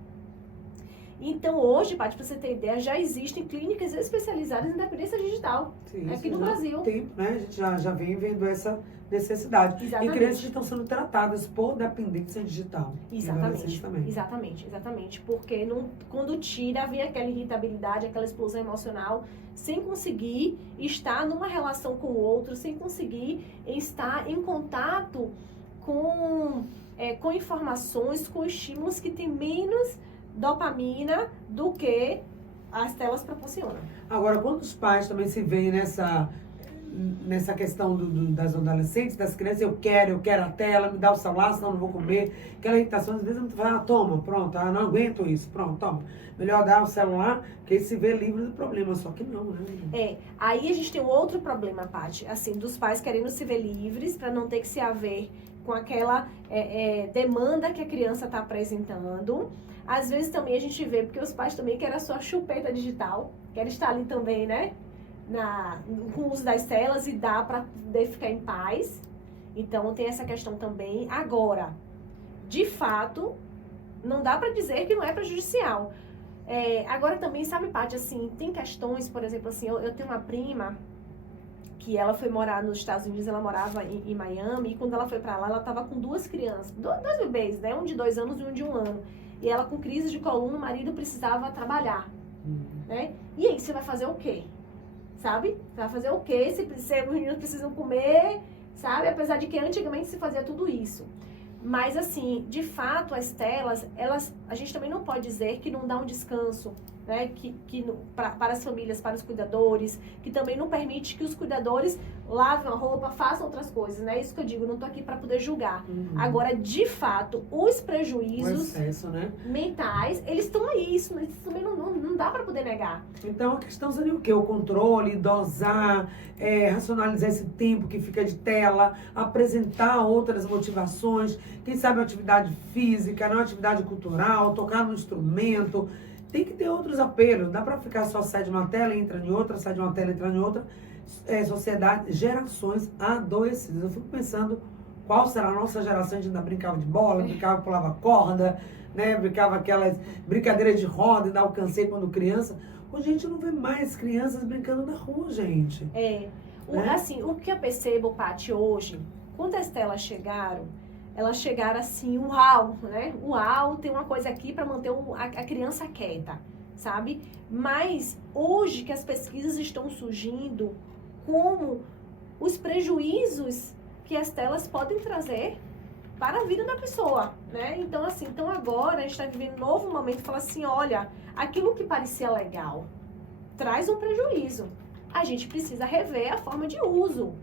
Então, hoje, Paty, para você ter ideia, já existem clínicas especializadas em dependência digital. Sim, aqui no Brasil. Tempo, né? A gente já vem vendo essa necessidade. Exatamente. E crianças que estão sendo tratadas por dependência digital. Exatamente. Porque quando tira, vem aquela irritabilidade, aquela explosão emocional, sem conseguir estar numa relação com o outro, sem conseguir estar em contato com informações, com estímulos que têm menos dopamina do que as telas proporcionam. Agora, quando os pais também se veem nessa questão das adolescentes, das crianças, eu quero a tela, me dá o celular, senão eu não vou comer. Aquela irritação, às vezes a gente fala, toma, pronto, não aguento isso, pronto, toma. Melhor dar o celular, que ele se vê livre do problema, só que não, né? Aí a gente tem um outro problema, Paty, assim, dos pais querendo se ver livres, para não ter que se haver com aquela demanda que a criança está apresentando. Às vezes também a gente vê, porque os pais também querem a sua chupeta digital, querem estar ali também, né? Com o uso das telas e dá para poder ficar em paz. Então tem essa questão também. Agora, de fato, não dá para dizer que não é prejudicial. Agora também, sabe, Paty, assim, tem questões, por exemplo, assim, eu tenho uma prima que ela foi morar nos Estados Unidos, ela morava em Miami, e quando ela foi para lá, ela estava com duas crianças, dois bebês, né? Um de 2 anos e um de 1 ano. E ela com crise de coluna, o marido precisava trabalhar, né? E aí, você vai fazer o quê? Sabe? Você vai fazer o quê? Se os meninos precisam comer, sabe? Apesar de que antigamente se fazia tudo isso. Mas, assim, de fato, as telas, a gente também não pode dizer que não dá um descanso, né? Para as famílias, para os cuidadores, que também não permite que os cuidadores lavem a roupa, façam outras coisas, né? Isso que eu digo, não tô aqui para poder julgar. Agora, de fato, os prejuízos né? mentais, eles estão aí, isso também não dá para poder negar. Então, a questão seria o quê? O controle, dosar, racionalizar esse tempo que fica de tela, apresentar outras motivações, quem sabe uma atividade física, uma atividade cultural, tocar no instrumento. Tem que ter outros apelos, não dá para ficar só sai de uma tela, entra em outra, sai de uma tela, entra em outra. Sociedade, gerações adoecidas. Eu fico pensando qual será a nossa geração. A gente ainda brincava de bola, brincava, pulava corda, né? Brincava aquelas brincadeiras de roda, ainda alcancei quando criança. Hoje a gente não vê mais crianças brincando na rua, gente. Assim, o que eu percebo, Paty, hoje, quando as telas chegaram assim, uau, né? Uau, tem uma coisa aqui para manter a criança quieta, sabe? Mas hoje que as pesquisas estão surgindo, como os prejuízos que as telas podem trazer para a vida da pessoa, né? Então, assim, agora a gente está vivendo um novo momento e fala assim, olha, aquilo que parecia legal traz um prejuízo. A gente precisa rever a forma de uso,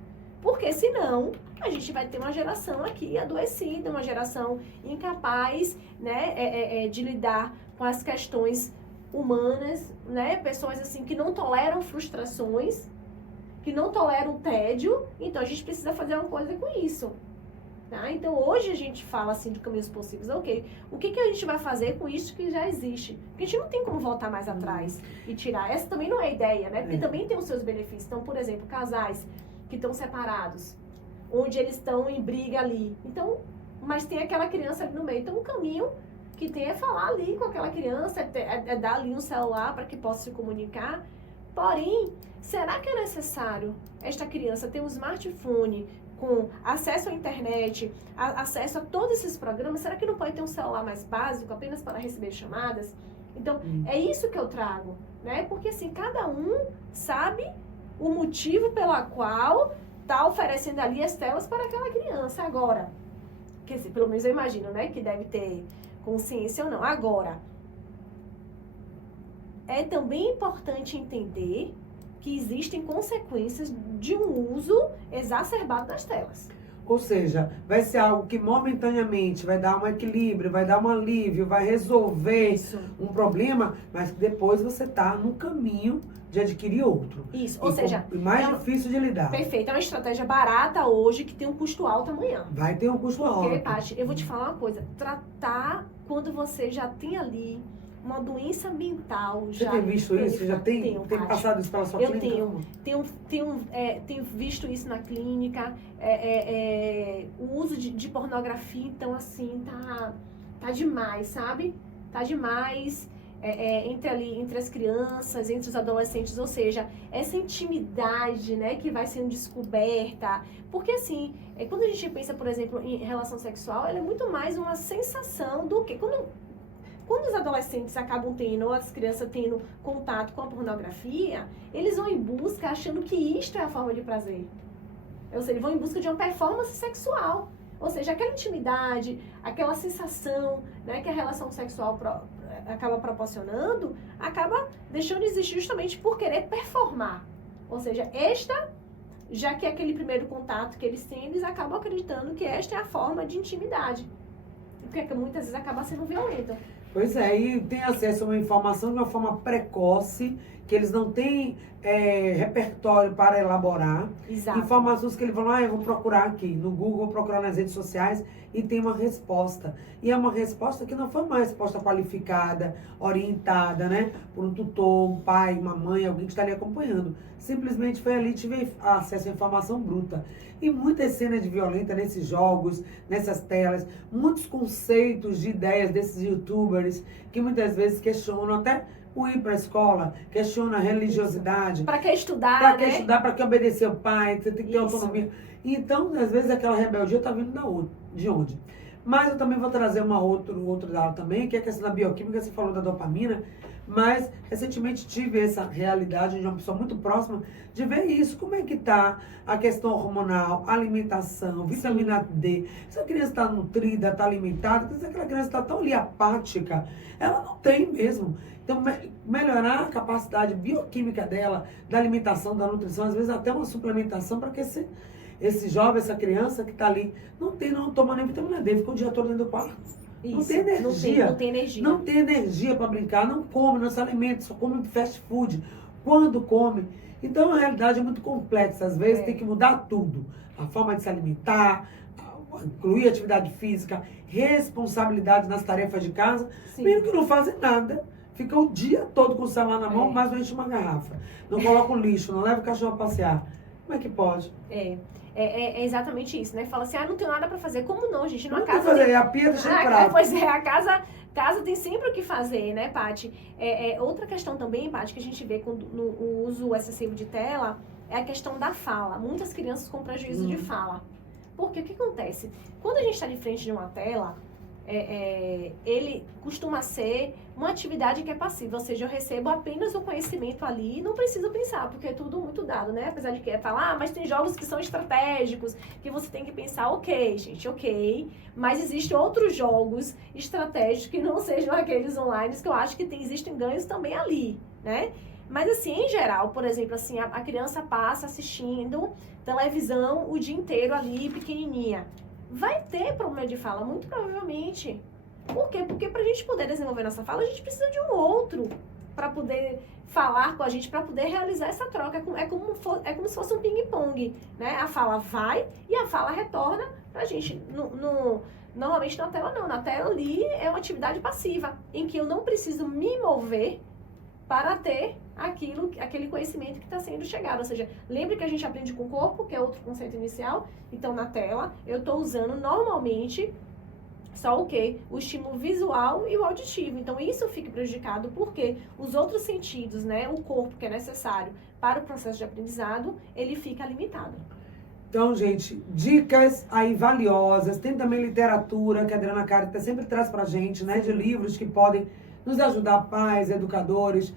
porque senão a gente vai ter uma geração aqui adoecida, uma geração incapaz, né, de lidar com as questões humanas, né? Pessoas assim que não toleram frustrações, que não toleram tédio. Então a gente precisa fazer uma coisa com isso, tá? Então hoje a gente fala assim de caminhos possíveis, ok? O que a gente vai fazer com isso que já existe? Porque a gente não tem como voltar mais atrás e tirar. Essa também não é a ideia, né? Porque também tem os seus benefícios. Então, por exemplo, casais que estão separados, onde eles estão em briga ali. Então, mas tem aquela criança ali no meio. Então, o caminho que tem é falar ali com aquela criança, é dar ali um celular para que possa se comunicar. Porém, será que é necessário esta criança ter um smartphone com acesso à internet, acesso a todos esses programas? Será que não pode ter um celular mais básico, apenas para receber chamadas? Então, é isso que eu trago, né? Porque, assim, cada um sabe o motivo pela qual está oferecendo ali as telas para aquela criança. Agora, quer dizer, pelo menos eu imagino, né, que deve ter consciência ou não. Agora, é também importante entender que existem consequências de um uso exacerbado das telas. Ou seja, vai ser algo que momentaneamente vai dar um equilíbrio, vai dar um alívio, vai resolver um problema, mas que depois você está no caminho de adquirir outro. Isso, ou seja... mais difícil de lidar. Perfeito, é uma estratégia barata hoje que tem um custo alto amanhã. Vai ter um custo alto. Porque, Paty, eu vou te falar uma coisa, tratar quando você já tem ali uma doença mental. Você tem visto isso? Você já tem passado isso pela sua clínica? Eu tenho visto isso na clínica, o uso de pornografia, então assim, tá demais, sabe? Tá demais entre as crianças, entre os adolescentes, ou seja, essa intimidade, né, que vai sendo descoberta. Porque assim, quando a gente pensa, por exemplo, em relação sexual, ela é muito mais uma sensação do que... Quando os adolescentes acabam tendo, ou as crianças tendo contato com a pornografia, eles vão em busca achando que isto é a forma de prazer. Ou seja, eles vão em busca de uma performance sexual. Ou seja, aquela intimidade, aquela sensação, né, que a relação sexual acaba proporcionando, acaba deixando de existir justamente por querer performar. Ou seja, já que é aquele primeiro contato que eles têm, eles acabam acreditando que esta é a forma de intimidade. Porque muitas vezes acaba sendo violenta. Pois é, e tem acesso a uma informação de uma forma precoce, que eles não têm repertório para elaborar. Exato. Informações que eles vão eu vou procurar aqui no Google, vou procurar nas redes sociais e tem uma resposta. E é uma resposta que não foi uma resposta qualificada, orientada, né? Por um tutor, um pai, uma mãe, alguém que está ali acompanhando. Simplesmente foi ali, tive acesso à informação bruta. E muitas cenas de violência nesses jogos, nessas telas, muitos conceitos de ideias desses youtubers que muitas vezes questionam até o ir para a escola, questiona a religiosidade. Para que estudar, Para que estudar, para que obedecer o pai, você tem que ter autonomia. Então, às vezes, aquela rebeldia está vindo de onde? Mas eu também vou trazer outro dado também, que é a questão da bioquímica, você falou da dopamina, mas recentemente tive essa realidade de uma pessoa muito próxima de ver isso, como é que está a questão hormonal, alimentação, vitamina D. Se a criança está nutrida, está alimentada, se aquela criança está tão ali apática, ela não tem mesmo. Então, melhorar a capacidade bioquímica dela, da alimentação, da nutrição, às vezes até uma suplementação para que esse jovem, essa criança que está ali, não toma nem vitamina D, fica o dia todo dentro do quarto. Isso, não tem energia. Não tem energia. Não tem energia para brincar, não come, não se alimenta, só come fast food. Quando come. Então, a realidade é muito complexa. Às vezes tem que mudar tudo. A forma de se alimentar, incluir atividade física, responsabilidade nas tarefas de casa. Mesmo que não fazem nada. Fica o dia todo com o celular na mão, mas não enche uma garrafa. Não coloca o lixo, não leva o cachorro a passear. Como é que pode? É exatamente isso, né? Fala assim, não tenho nada pra fazer. Como não, gente? Não casa fazer, a pia deixa de prato. Pois é, a casa tem sempre o que fazer, né, Paty? Outra questão também, Paty, que a gente vê no uso excessivo de tela, é a questão da fala. Muitas crianças com prejuízo de fala. Porque o que acontece? Quando a gente está de frente de uma tela, ele costuma ser uma atividade que é passiva, ou seja, eu recebo apenas o conhecimento ali e não preciso pensar, porque é tudo muito dado, né? Apesar de que falar, mas tem jogos que são estratégicos, que você tem que pensar, ok, gente, ok, mas existem outros jogos estratégicos que não sejam aqueles online, que eu acho que existem ganhos também ali, né? Mas assim, em geral, por exemplo, assim, a criança passa assistindo televisão o dia inteiro ali, pequenininha. Vai ter problema de fala, muito provavelmente. Por quê? Porque pra gente poder desenvolver nossa fala, a gente precisa de um outro para poder falar com a gente, para poder realizar essa troca. É como se fosse um ping-pong, né? A fala vai e a fala retorna pra gente. Normalmente na tela não. Na tela ali é uma atividade passiva, em que eu não preciso me mover para ter aquele conhecimento que está sendo chegado. Ou seja, lembre que a gente aprende com o corpo, que é outro conceito inicial. Então, na tela, eu estou usando normalmente só o estímulo visual e o auditivo. Então, isso fica prejudicado porque os outros sentidos, né, o corpo que é necessário para o processo de aprendizado, ele fica limitado. Então, gente, dicas aí valiosas. Tem também literatura, que a Adriana Carita sempre traz pra gente, né, de livros que podem nos ajudar, pais, educadores,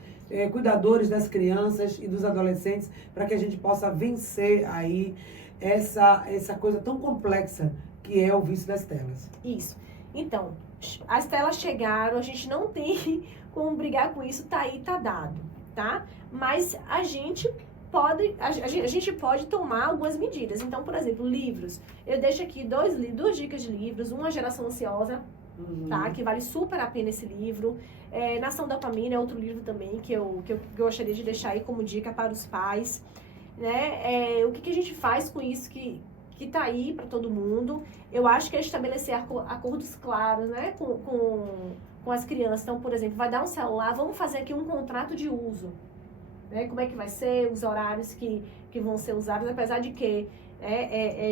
cuidadores das crianças e dos adolescentes, para que a gente possa vencer aí essa coisa tão complexa que é o vício das telas. Isso. Então, as telas chegaram, a gente não tem como brigar com isso, tá aí, tá dado, tá? Mas a gente pode tomar algumas medidas. Então, por exemplo, livros. Eu deixo aqui duas dicas de livros. Uma, Geração Ansiosa, tá? Que vale super a pena esse livro. Nação Dopamina é outro livro também que eu gostaria de deixar aí como dica para os pais. Né? O que a gente faz com isso que tá aí para todo mundo? Eu acho que é estabelecer acordos claros, né? com as crianças. Então, por exemplo, vai dar um celular, vamos fazer aqui um contrato de uso. Né? Como é que vai ser, os horários que vão ser usados, apesar de que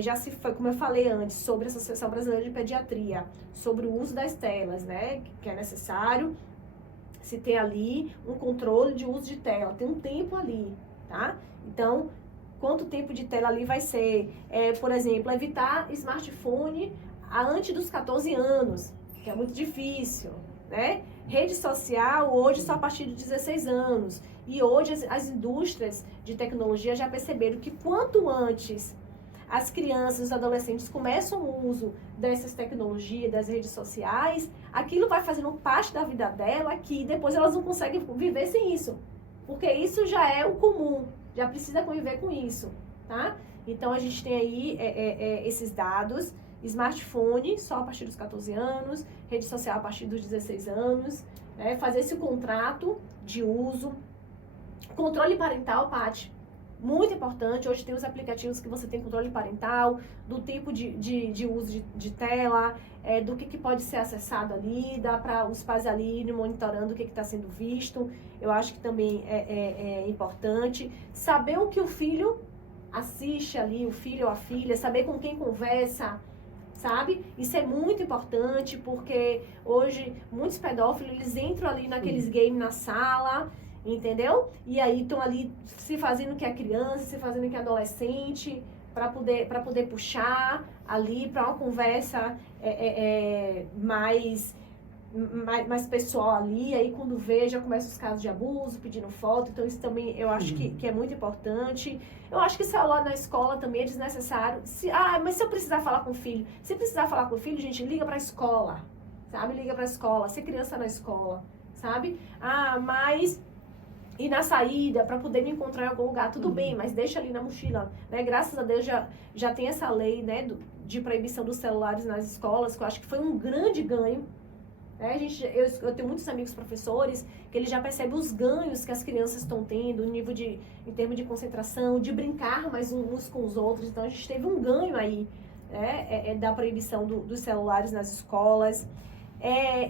já se foi, como eu falei antes, sobre a Associação Brasileira de Pediatria, sobre o uso das telas, né? Que é necessário se ter ali um controle de uso de tela, tem um tempo ali, tá? Então, quanto tempo de tela ali vai ser? Por exemplo, evitar smartphone antes dos 14 anos, que é muito difícil, né? Rede social hoje só a partir de 16 anos. E hoje as indústrias de tecnologia já perceberam que quanto antes as crianças, os adolescentes começam o uso dessas tecnologias, das redes sociais, aquilo vai fazendo parte da vida dela que depois elas não conseguem viver sem isso. Porque isso já é o comum, já precisa conviver com isso, tá? Então, a gente tem aí esses dados, smartphone só a partir dos 14 anos, rede social a partir dos 16 anos, né? Fazer esse contrato de uso, controle parental, Paty, muito importante. Hoje tem os aplicativos que você tem controle parental, do tipo de uso de tela, do que pode ser acessado ali, dá para os pais ali irem monitorando o que está sendo visto. Eu acho que também é importante saber o que o filho assiste ali, o filho ou a filha, saber com quem conversa, sabe? Isso é muito importante, porque hoje muitos pedófilos, eles entram ali naqueles games na sala, entendeu? E aí estão ali se fazendo que é criança, se fazendo que é adolescente, para poder puxar ali para uma conversa mais pessoal ali. Aí quando vê, já começam os casos de abuso, pedindo foto. Então isso também eu acho que é muito importante. Eu acho que celular na escola também é desnecessário. Mas se eu precisar falar com o filho, se precisar falar com o filho, gente, liga para a escola, sabe? Liga para a escola, se criança na escola, sabe? Mas e na saída, para poder me encontrar em algum lugar, tudo bem, mas deixa ali na mochila, né? Graças a Deus já tem essa lei, né, de proibição dos celulares nas escolas, que eu acho que foi um grande ganho. Né? Eu tenho muitos amigos professores que eles já percebem os ganhos que as crianças estão tendo, em termos de concentração, de brincar mais uns com os outros. Então, a gente teve um ganho aí, né, da proibição dos celulares nas escolas.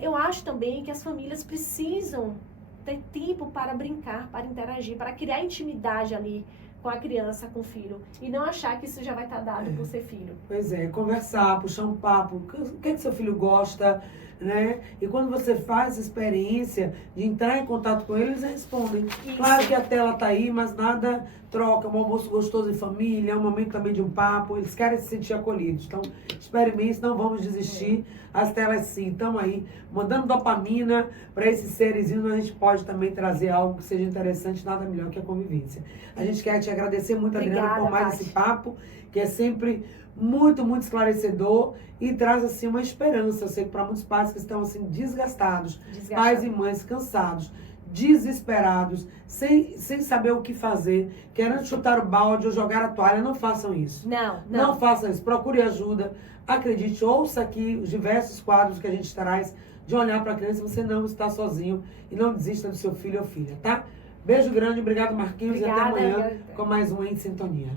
Eu acho também que as famílias precisam ter tempo para brincar, para interagir, para criar intimidade ali com a criança, com o filho. E não achar que isso já vai estar dado por ser filho. Pois é, conversar, puxar um papo, o que seu filho gosta, né? E quando você faz essa experiência de entrar em contato com eles, eles respondem. Isso. Claro que a tela tá aí, mas nada troca. Um almoço gostoso em família, um momento também de um papo. Eles querem se sentir acolhidos. Então, experimente, não vamos desistir. As telas sim estão aí, mandando dopamina para esses serezinhos. A gente pode também trazer algo que seja interessante, nada melhor que a convivência. A gente quer te agradecer muito, Adriana, por mais esse papo, que é sempre muito, muito esclarecedor e traz, assim, uma esperança. Eu sei que para muitos pais que estão, assim, desgastados, pais e mães cansados, desesperados, sem saber o que fazer, querendo chutar o balde ou jogar a toalha, não façam isso. Não façam isso. Procure ajuda. Acredite, ouça aqui os diversos quadros que a gente traz de olhar para a criança. Você não está sozinho e não desista do seu filho ou filha, tá? Beijo grande, obrigado, Marquinhos, e até amanhã com mais um Em Sintonia.